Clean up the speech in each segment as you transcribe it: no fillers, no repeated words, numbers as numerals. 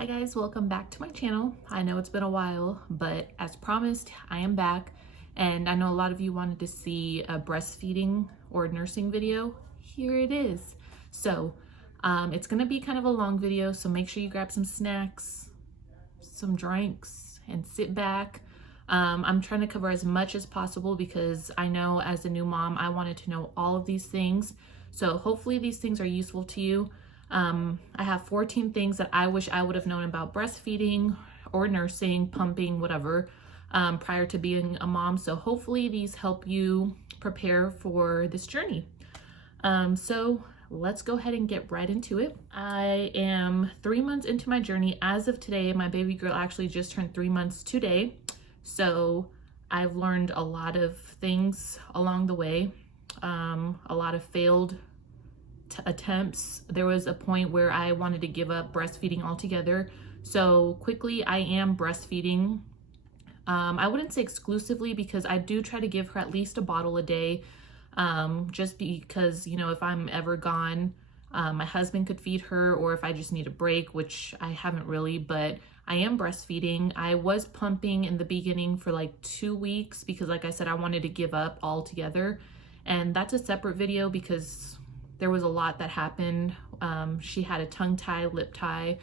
Hi guys, welcome back to my channel. I know it's been a while, but as promised, I am back. And I know a lot of you wanted to see a breastfeeding or nursing video. Here it is. So it's gonna be kind of a long video, so make sure you grab some snacks, some drinks, and sit back. I'm trying to cover as much as possible because I know as a new mom, I wanted to know all of these things. So hopefully these things are useful to you. I have 14 things that I wish I would have known about breastfeeding or nursing, pumping, whatever, prior to being a mom. So hopefully these help you prepare for this journey. So let's go ahead and get right into it. I am 3 months into my journey. As of today, my baby girl actually just turned 3 months today. So I've learned a lot of things along the way, a lot of failed attempts. There was a point where I wanted to give up breastfeeding altogether. So quickly, I am breastfeeding. I wouldn't say exclusively because I do try to give her at least a bottle a day, just because, you know, if I'm ever gone, my husband could feed her, or if I just need a break, which I haven't really, but I am breastfeeding. I was pumping in the beginning for like 2 weeks because, like I said, I wanted to give up altogether. And that's a separate video because there was a lot that happened. She had a tongue tie, lip tie,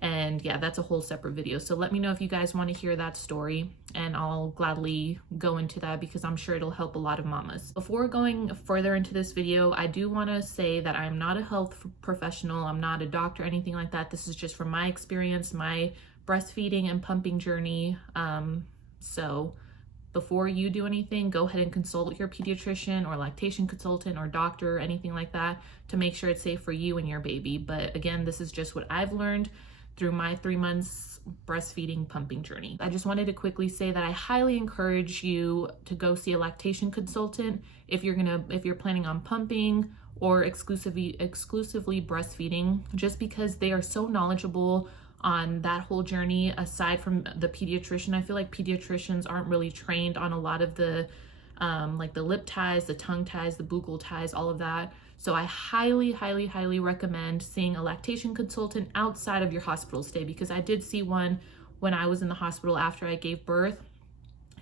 and yeah, that's a whole separate video. So let me know if you guys want to hear that story, and I'll gladly go into that because I'm sure it'll help a lot of mamas. Before going further into this video, I do want to say that I'm not a health professional. I'm not a doctor, anything like that. This is just from my experience, my breastfeeding and pumping journey. So before you do anything, go ahead and consult your pediatrician or lactation consultant or doctor or anything like that to make sure it's safe for you and your baby. But again, this is just what I've learned through my 3 months breastfeeding pumping journey. I just wanted to quickly say that I highly encourage you to go see a lactation consultant if you're planning on pumping or exclusively breastfeeding, just because they are so knowledgeable on that whole journey. Aside from the pediatrician, I feel like pediatricians aren't really trained on a lot of the like the lip ties, the tongue ties, the buccal ties, all of that. So I highly recommend seeing a lactation consultant outside of your hospital stay, because I did see one when I was in the hospital after I gave birth,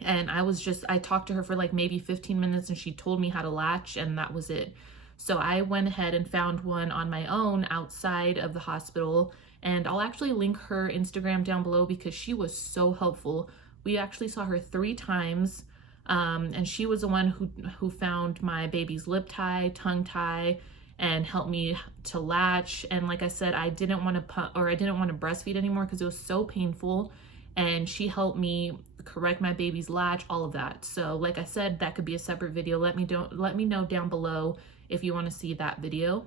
and I talked to her for like maybe 15 minutes and she told me how to latch, and that was it. So I went ahead and found one on my own outside of the hospital, and I'll actually link her Instagram down below because she was so helpful. We actually saw her 3 times, and she was the one who found my baby's lip tie, tongue tie, and helped me to latch. And like I said, I didn't want to breastfeed anymore because it was so painful, and she helped me correct my baby's latch, all of that. So like I said, that could be a separate video. Let me know down below if you want to see that video.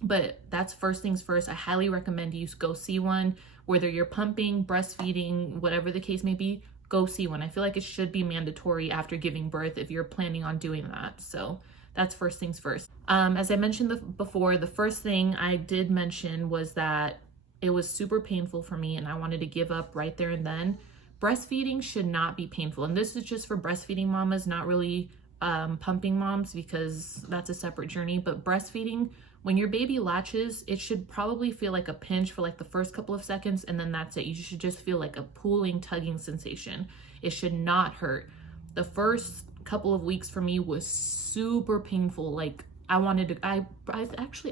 But that's first things first. I highly recommend you go see one, whether you're pumping, breastfeeding, whatever the case may be. Go see one. I feel like it should be mandatory after giving birth if you're planning on doing that. So that's first things first. As I mentioned before, the first thing I did mention was that it was super painful for me and I wanted to give up right there and then. Breastfeeding should not be painful. And this is just for breastfeeding mamas, not really pumping moms, because that's a separate journey. But breastfeeding, when your baby latches, it should probably feel like a pinch for like the first couple of seconds, and then that's it. You should just feel like a pulling, tugging sensation. It should not hurt. The first couple of weeks for me was super painful. Like I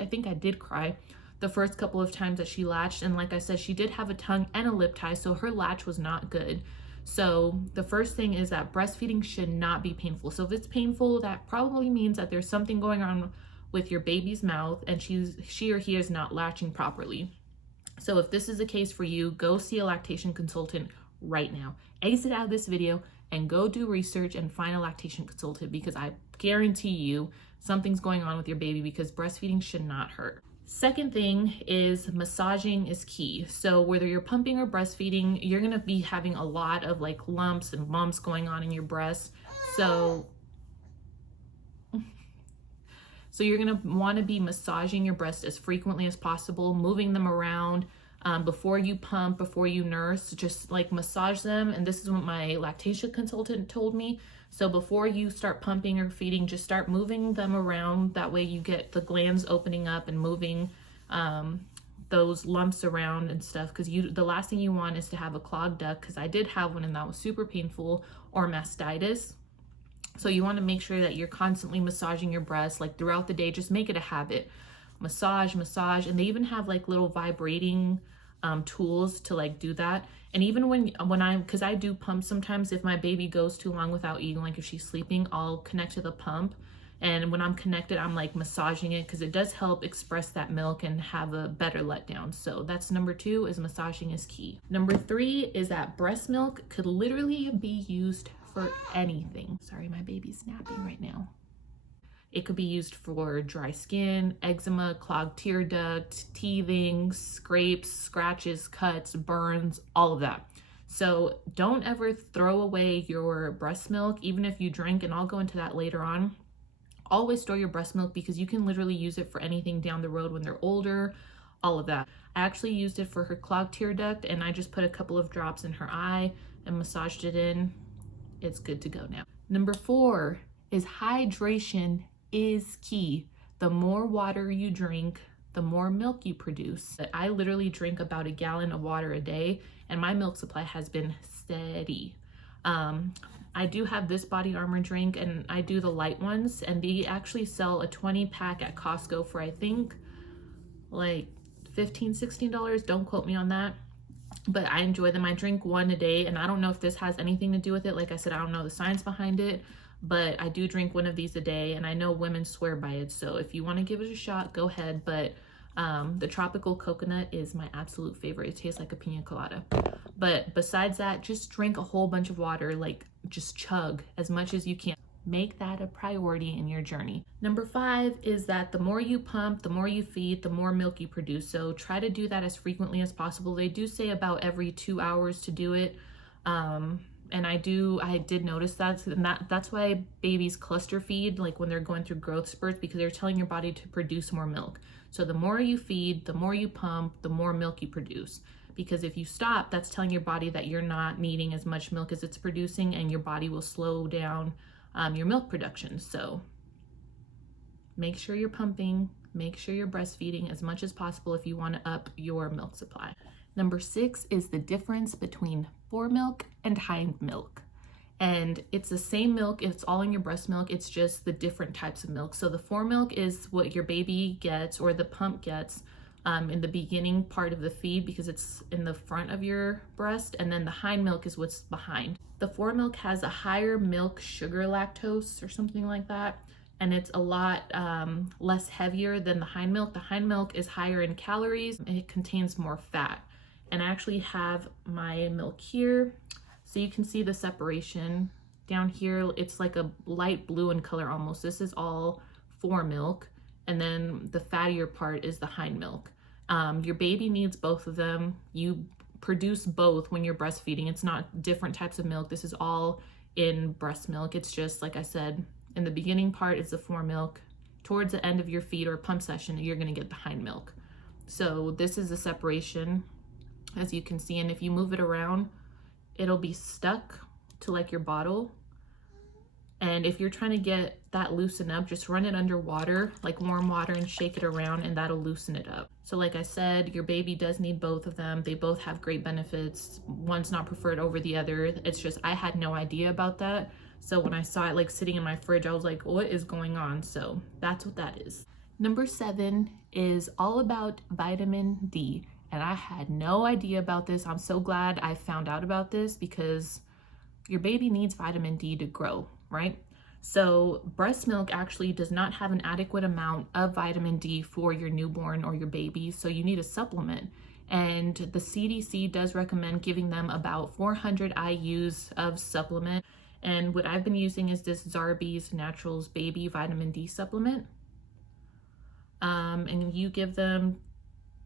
think I did cry the first couple of times that she latched. And like I said, she did have a tongue and a lip tie, so her latch was not good. So the first thing is that breastfeeding should not be painful. So if it's painful, that probably means that there's something going on with your baby's mouth and she or he is not latching properly. So if this is the case for you, go see a lactation consultant right now. Exit out of this video and go do research and find a lactation consultant, because I guarantee you something's going on with your baby, because breastfeeding should not hurt. Second thing is massaging is key. So whether you're pumping or breastfeeding, you're gonna be having a lot of like lumps and bumps going on in your breast. So you're gonna wanna be massaging your breast as frequently as possible, moving them around before you pump, before you nurse, just like massage them. And this is what my lactation consultant told me. So before you start pumping or feeding, just start moving them around. That way you get the glands opening up and moving those lumps around and stuff, because the last thing you want is to have a clogged duct, because I did have one and that was super painful, or mastitis. So you want to make sure that you're constantly massaging your breast, like throughout the day. Just make it a habit. Massage, and they even have like little vibrating tools to like do that. And even because I do pump sometimes, if my baby goes too long without eating, like if she's sleeping, I'll connect to the pump. And when I'm connected, I'm like massaging it, because it does help express that milk and have a better letdown. So that's number 2, is massaging is key. Number 3 is that breast milk could literally be used for anything. Sorry, my baby's napping right now. It could be used for dry skin, eczema, clogged tear duct, teething, scrapes, scratches, cuts, burns, all of that. So don't ever throw away your breast milk, even if you drink, and I'll go into that later on. Always store your breast milk, because you can literally use it for anything down the road when they're older, all of that. I actually used it for her clogged tear duct, and I just put a couple of drops in her eye and massaged it in. It's good to go now. Number 4 is hydration is key. The more water you drink, the more milk you produce. I literally drink about a gallon of water a day, and my milk supply has been steady. I do have this BODYARMOR drink, and I do the Lyte ones, and they actually sell a 20 pack at Costco for I think like $15, $16. Don't quote me on that, but I enjoy them. I drink one a day, and I don't know if this has anything to do with it. Like I said, I don't know the science behind it, but I do drink one of these a day, and I know women swear by it. So if you want to give it a shot, go ahead. But the tropical coconut is my absolute favorite. It tastes like a pina colada. But besides that, just drink a whole bunch of water, like just chug as much as you can. Make that a priority in your journey. Number 5 is that the more you pump, the more you feed, the more milk you produce. So try to do that as frequently as possible. They do say about every 2 hours to do it. And I did notice that, and that's why babies cluster feed, like when they're going through growth spurts, because they're telling your body to produce more milk. So the more you feed, the more you pump, the more milk you produce. Because if you stop, that's telling your body that you're not needing as much milk as it's producing, and your body will slow down your milk production. So make sure you're pumping, make sure you're breastfeeding as much as possible if you want to up your milk supply. Number 6 is the difference between foremilk and hind milk. And it's the same milk, it's all in your breast milk, it's just the different types of milk. So the foremilk is what your baby gets, or the pump gets, in the beginning part of the feed, because it's in the front of your breast, and then the hind milk is what's behind. The foremilk has a higher milk sugar lactose or something like that, and it's a lot less heavier than the hind milk. The hind milk is higher in calories, and it contains more fat. And I actually have my milk here, so you can see the separation. Down here, it's like a light blue in color almost. This is all foremilk, and then the fattier part is the hind milk. Your baby needs both of them. You produce both when you're breastfeeding. It's not different types of milk. This is all in breast milk. It's just, like I said, in the beginning part is the foremilk. Towards the end of your feed or pump session, you're gonna get the hind milk. So this is the separation, as you can see. And if you move it around, it'll be stuck to like your bottle. And if you're trying to get that loosened up, just run it under water, like warm water, and shake it around, and that'll loosen it up. So like I said, your baby does need both of them. They both have great benefits. One's not preferred over the other. It's just, I had no idea about that. So when I saw it like sitting in my fridge, I was like, what is going on? So that's what that is. Number 7 is all about vitamin D. And I had no idea about this. I'm so glad I found out about this, because your baby needs vitamin D to grow, right? So breast milk actually does not have an adequate amount of vitamin D for your newborn or your baby, so you need a supplement. And the CDC does recommend giving them about 400 IUs of supplement. And what I've been using is this Zarbee's Naturals Baby Vitamin D supplement. And you give them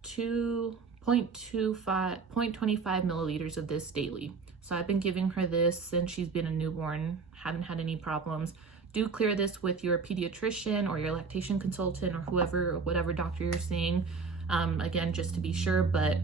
0.25 milliliters of this daily. So I've been giving her this since she's been a newborn, haven't had any problems. Do clear this with your pediatrician or your lactation consultant, or whatever doctor you're seeing, again, just to be sure. But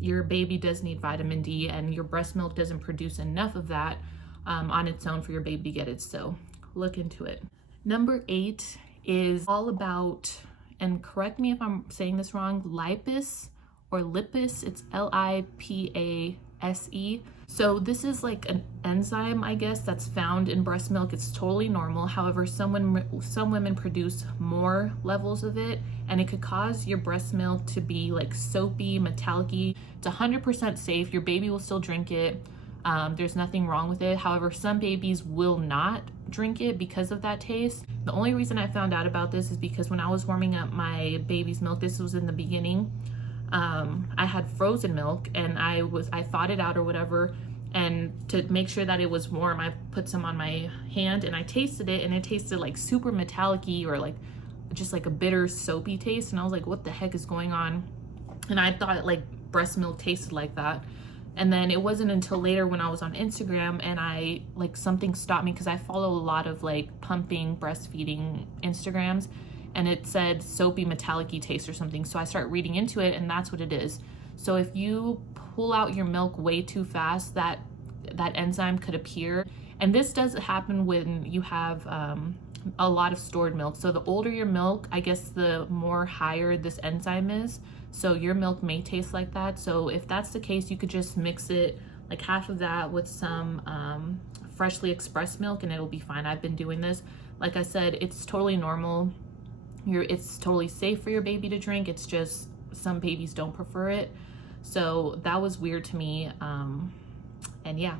your baby does need vitamin D, and your breast milk doesn't produce enough of that on its own for your baby to get it. So look into it. Number 8 is all about, and correct me if I'm saying this wrong, lipase or lipase. It's Lipase. So this is like an enzyme, I guess, that's found in breast milk. It's totally normal. However, some women produce more levels of it, and it could cause your breast milk to be like soapy, metallic-y. It's 100% safe. Your baby will still drink it. There's nothing wrong with it. However, some babies will not drink it because of that taste. The only reason I found out about this is because when I was warming up my baby's milk, this was in the beginning, I had frozen milk, and I thawed it out or whatever, and to make sure that it was warm, I put some on my hand and I tasted it, and it tasted like super metallic-y, or like just like a bitter soapy taste, and I was like, what the heck is going on? And I thought like breast milk tasted like that. And then it wasn't until later when I was on Instagram and I like something stopped me, because I follow a lot of like pumping breastfeeding Instagrams, and it said soapy metallic-y taste or something. So I start reading into it, and that's what it is. So if you pull out your milk way too fast, that enzyme could appear. And this does happen when you have a lot of stored milk. So the older your milk, I guess the more higher this enzyme is. So your milk may taste like that. So if that's the case, you could just mix it, like half of that with some freshly expressed milk, and it'll be fine. I've been doing this. Like I said, it's totally normal. It's totally safe for your baby to drink. It's just some babies don't prefer it. So that was weird to me. And yeah,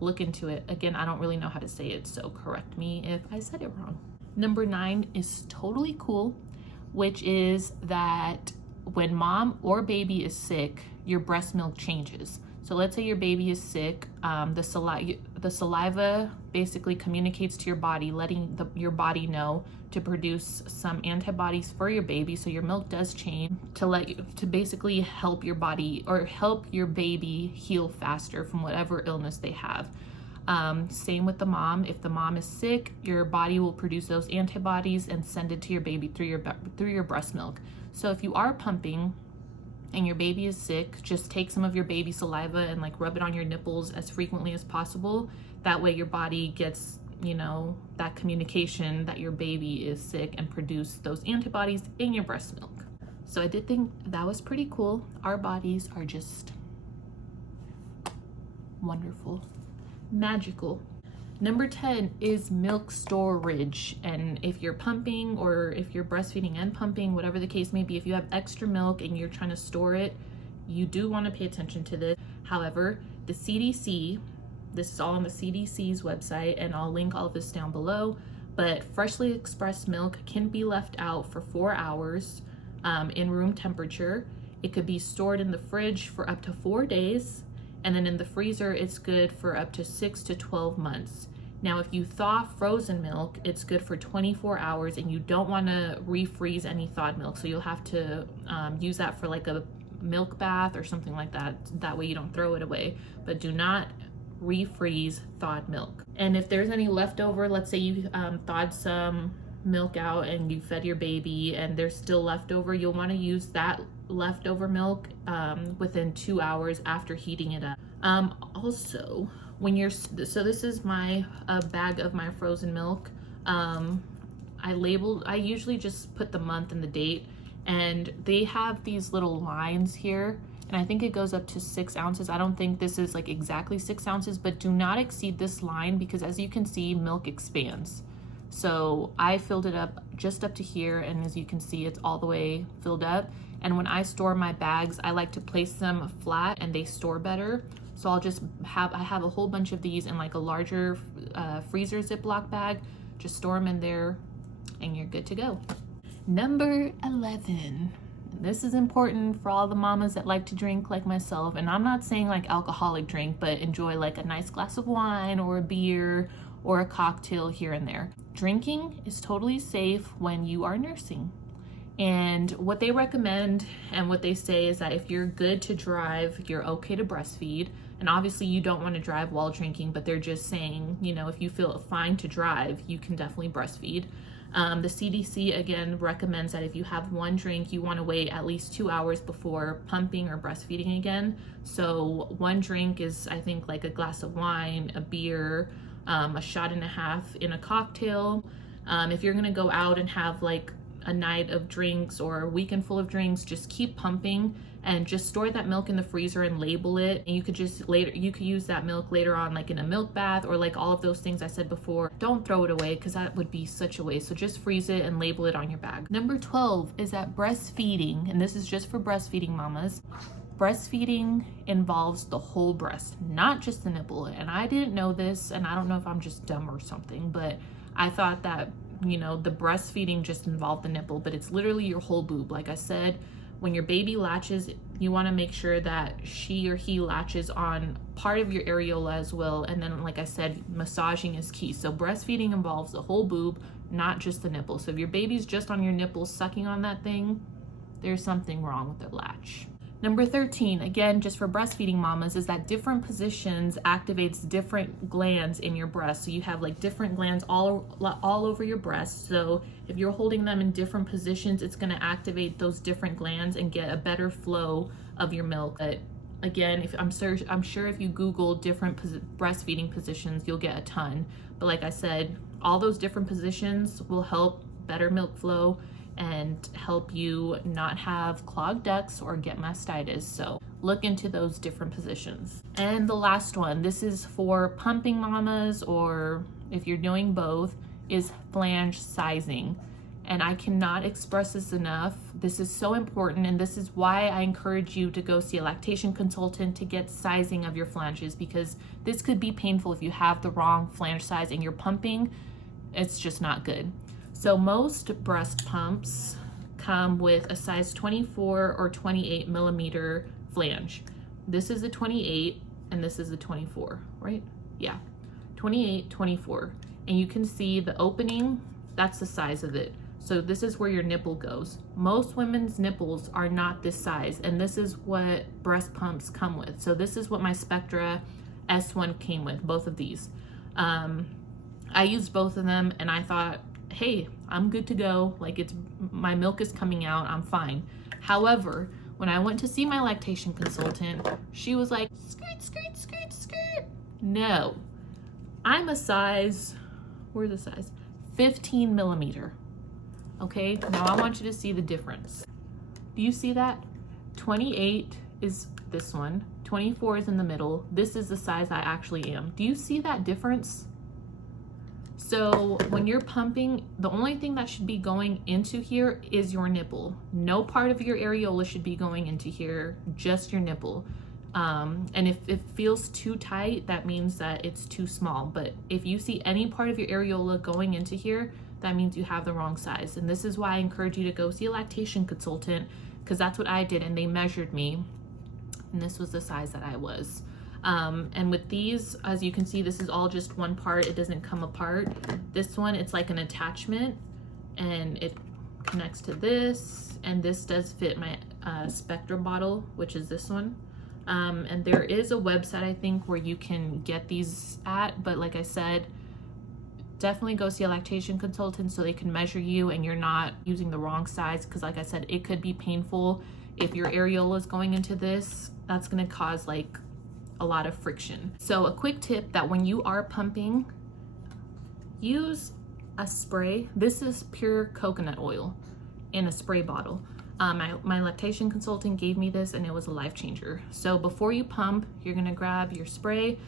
look into it. Again, I don't really know how to say it, so correct me if I said it wrong. Number 9 is totally cool, which is that when mom or baby is sick, your breast milk changes. So let's say your baby is sick, the saliva basically communicates to your body, letting your body know to produce some antibodies for your baby. So your milk does change to basically help your body or help your baby heal faster from whatever illness they have. Same with the mom. If the mom is sick, your body will produce those antibodies and send it to your baby through your breast milk. So if you are pumping and your baby is sick, just take some of your baby saliva and like rub it on your nipples as frequently as possible. That way your body gets, you know, that communication that your baby is sick and produce those antibodies in your breast milk. So I did think that was pretty cool. Our bodies are just wonderful, magical. Number 10 is milk storage. And if you're pumping, or if you're breastfeeding and pumping, whatever the case may be, if you have extra milk and you're trying to store it, you do want to pay attention to this. However, the CDC, this is all on the CDC's website, and I'll link all of this down below, but freshly expressed milk can be left out for 4 hours in room temperature. It could be stored in the fridge for up to 4 days, and then in the freezer, it's good for up to 6 to 12 months. Now, if you thaw frozen milk, it's good for 24 hours, and you don't want to refreeze any thawed milk. So you'll have to use that for like a milk bath or something like that. That way you don't throw it away, but do not refreeze thawed milk. And if there's any leftover, let's say you thawed some milk out and you fed your baby and there's still leftover, you'll want to use that leftover milk within 2 hours after heating it up. Also, when you're, so this is my bag of my frozen milk. I usually just put the month and the date, and they have these little lines here, and I think it goes up to 6 ounces. I don't think this is like exactly 6 ounces, but do not exceed this line, because as you can see, milk expands. So I filled it up just up to here, and as you can see, it's all the way filled up. And when I store my bags, I like to place them flat and they store better. So I'll just I have a whole bunch of these in like a larger freezer Ziploc bag. Just store them in there and you're good to go. Number 11. This is important for all the mamas that like to drink like myself. And I'm not saying like alcoholic drink, but enjoy like a nice glass of wine or a beer or a cocktail here and there. Drinking is totally safe when you are nursing. And what they recommend and what they say is that if you're good to drive, you're okay to breastfeed. And obviously you don't want to drive while drinking, but they're just saying, you know, if you feel fine to drive, you can definitely breastfeed. The CDC, again, recommends that if you have one drink, you want to wait at least 2 hours before pumping or breastfeeding again. So one drink is, I think, like a glass of wine, a beer, a shot and a half in a cocktail. If you're going to go out and have like a night of drinks or a weekend full of drinks, just keep pumping and just store that milk in the freezer and label it. And you could use that milk later on, like in a milk bath, or like all of those things I said before. Don't throw it away because that would be such a waste. So just freeze it and label it on your bag. Number 12 is that breastfeeding, and this is just for breastfeeding mamas. Breastfeeding involves the whole breast, not just the nipple. And I didn't know this, and I don't know if I'm just dumb or something, but I thought that, you know, the breastfeeding just involved the nipple, but it's literally your whole boob. Like I said, when your baby latches, you want to make sure that she or he latches on part of your areola as well. And then, like I said, massaging is key. So breastfeeding involves the whole boob, not just the nipple. So if your baby's just on your nipple sucking on that thing, there's something wrong with the latch. Number 13, again, just for breastfeeding mamas, is that different positions activates different glands in your breast. So you have like different glands all over your breast. So if you're holding them in different positions, it's gonna activate those different glands and get a better flow of your milk. But again, I'm sure if you Google different breastfeeding positions, you'll get a ton. But like I said, all those different positions will help better milk flow and help you not have clogged ducts or get mastitis. So look into those different positions. And the last one, this is for pumping mamas, or if you're doing both, is flange sizing. And I cannot express this enough. This is so important, and this is why I encourage you to go see a lactation consultant to get sizing of your flanges, because this could be painful if you have the wrong flange size and you're pumping. It's just not good. So most breast pumps come with a size 24 or 28 millimeter flange. This is a 28 and this is a 24, right? Yeah, 28, 24. And you can see the opening, that's the size of it. So this is where your nipple goes. Most women's nipples are not this size, and this is what breast pumps come with. So this is what my Spectra S1 came with, both of these. I used both of them and I thought, hey, I'm good to go. Like, my milk is coming out, I'm fine. However, when I went to see my lactation consultant, she was like, skirt, skirt, skirt, skirt. No, I'm a size, where's the size? 15 millimeter. Okay, now I want you to see the difference. Do you see that? 28 is this one, 24 is in the middle. This is the size I actually am. Do you see that difference? So when you're pumping, the only thing that should be going into here is your nipple. No part of your areola should be going into here, just your nipple. And if it feels too tight, that means that it's too small. But if you see any part of your areola going into here, that means you have the wrong size. And this is why I encourage you to go see a lactation consultant, because that's what I did, and they measured me, and this was the size that I was. And with these, as you can see, this is all just one part. It doesn't come apart. This one, it's like an attachment, and it connects to this, and this does fit my Spectra bottle, which is this one. And there is a website, I think, where you can get these at, but like I said, definitely go see a lactation consultant so they can measure you and you're not using the wrong size, because like I said, it could be painful. If your areola is going into this, that's going to cause like a lot of friction. So a quick tip, that when you are pumping, use a spray. This is pure coconut oil in a spray bottle. My lactation consultant gave me this and it was a life changer. So before you pump, you're gonna grab your spray,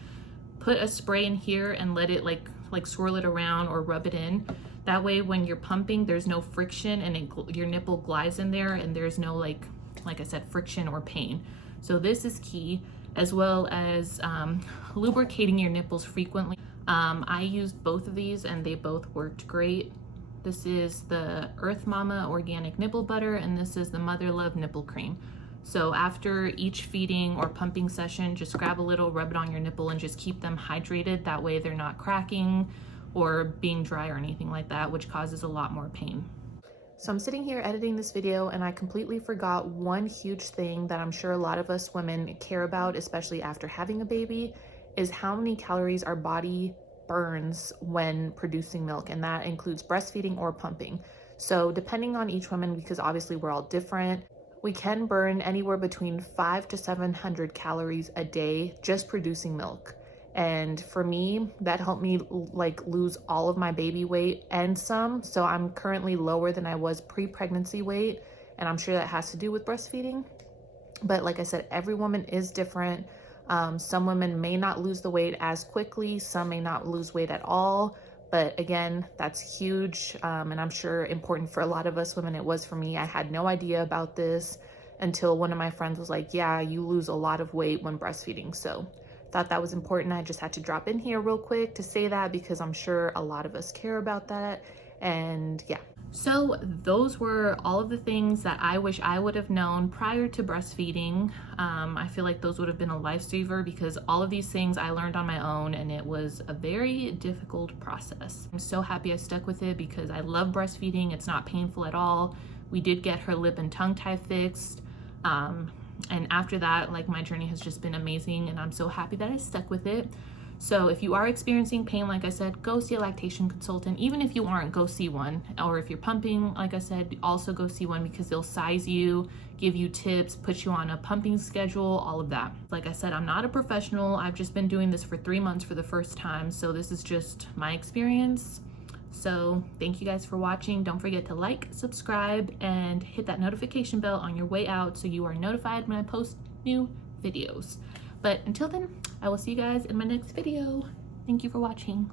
put a spray in here and let it like swirl it around or rub it in. That way when you're pumping, there's no friction and your nipple glides in there, and there's no like I said, friction or pain. So this is key, as well as lubricating your nipples frequently. I used both of these and they both worked great. This is the Earth Mama organic nipple butter, and this is the Mother Love nipple cream. So after each feeding or pumping session, just grab a little, rub it on your nipple, and just keep them hydrated. That way they're not cracking or being dry or anything like that, which causes a lot more pain. So I'm sitting here editing this video and I completely forgot one huge thing that I'm sure a lot of us women care about, especially after having a baby, is how many calories our body burns when producing milk, and that includes breastfeeding or pumping. So depending on each woman, because obviously we're all different, we can burn anywhere between 500 to 700 calories a day just producing milk. And for me, that helped me like lose all of my baby weight and some. So I'm currently lower than I was pre-pregnancy weight, and I'm sure that has to do with breastfeeding. But like I said, every woman is different. Some women may not lose the weight as quickly, some may not lose weight at all. But again, that's huge. And I'm sure important for a lot of us women. It was for me. I had no idea about this until one of my friends was like, yeah, you lose a lot of weight when breastfeeding. So thought that was important. I just had to drop in here real quick to say that because I'm sure a lot of us care about that. And yeah. So those were all of the things that I wish I would have known prior to breastfeeding. I feel like those would have been a lifesaver because all of these things I learned on my own and it was a very difficult process. I'm so happy I stuck with it because I love breastfeeding. It's not painful at all. We did get her lip and tongue tie fixed. And after that, like, my journey has just been amazing and I'm so happy that I stuck with it. So if you are experiencing pain, like I said, go see a lactation consultant. Even if you aren't, go see one. Or if you're pumping, like I said, also go see one because they'll size you, give you tips, put you on a pumping schedule, all of that. Like I said, I'm not a professional. I've just been doing this for 3 months for the first time. So this is just my experience. So thank you guys for watching. Don't forget to like, subscribe, and hit that notification bell on your way out so you are notified when I post new videos. But until then, I will see you guys in my next video. Thank you for watching.